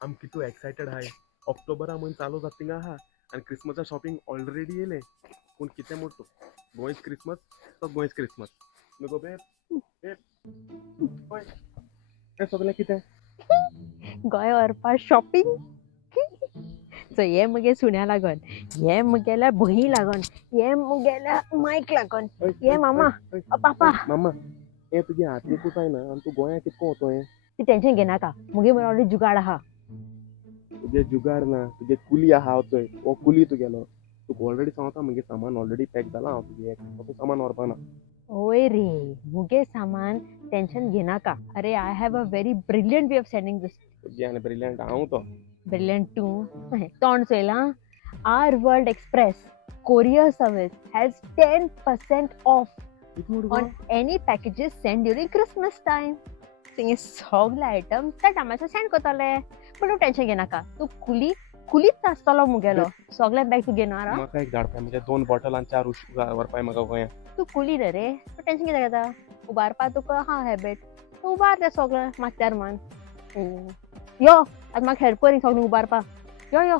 आम कितू एक्साइटेड आहे. ऑक्टोबर म्हण चालू जातींग आहा आणि क्रिसमसचा शॉपिंग ऑलरेडी येले. पूण कितें मोठो गोंयच क्रिसमस तो गोंयच क्रिसमस नको बे बे ओय हें सगलें कितें गोंय व्हरपा शॉपिंग. सो हे मुगे सुण्या लागोन, हे मुगेल्या भही लागोन, हे मुगेल्या मायक लागोन, हे मामा पापा. मामा हें तुगे हात मुकू जायना आनी तूं गोंया कितको वतो हें ती टेन्शन घेनाका मुगे म्हण ऑलरेडी जुगाड आहा. तुगे जुगाड ना तुगे कुली आहा चोय हो कुली तुगेलो तुका ऑलरेडी सांगता मुगे सामान ऑलरेडी पॅक जाला हांव तुगे कसो सामान व्हरपा ना. ओय रे मुगे सामान टेन्शन घेनाका. अरे I have a very brilliant way of sending this. तुगे आनी ब्रिलियंट हांव तो ब्रिलियंट टू तोंड चोयला. Our world express courier service has 10% off on any packages sent during Christmas time. तिंगे सगळे आयटम त्या टायमाचेर सेंड करतले. पण तूं टेन्शन घेनाका. तूं कुलीच आसतलो मुगेलो. सगळे बॅग तूं घेणार. म्हाका एक धाडपाय म्हणजे 2 बॉटल आनी 4 उश व्हरपाय म्हाका गोंया. तूं कुली रे रे तूं टेन्शन कित्याक घेता. उबारपा तुका आहा हॅबीट. तूं उबार तें सगळें मात्यार मान. यो आतां म्हाका हेल्प कर सगळें उबारपा. यो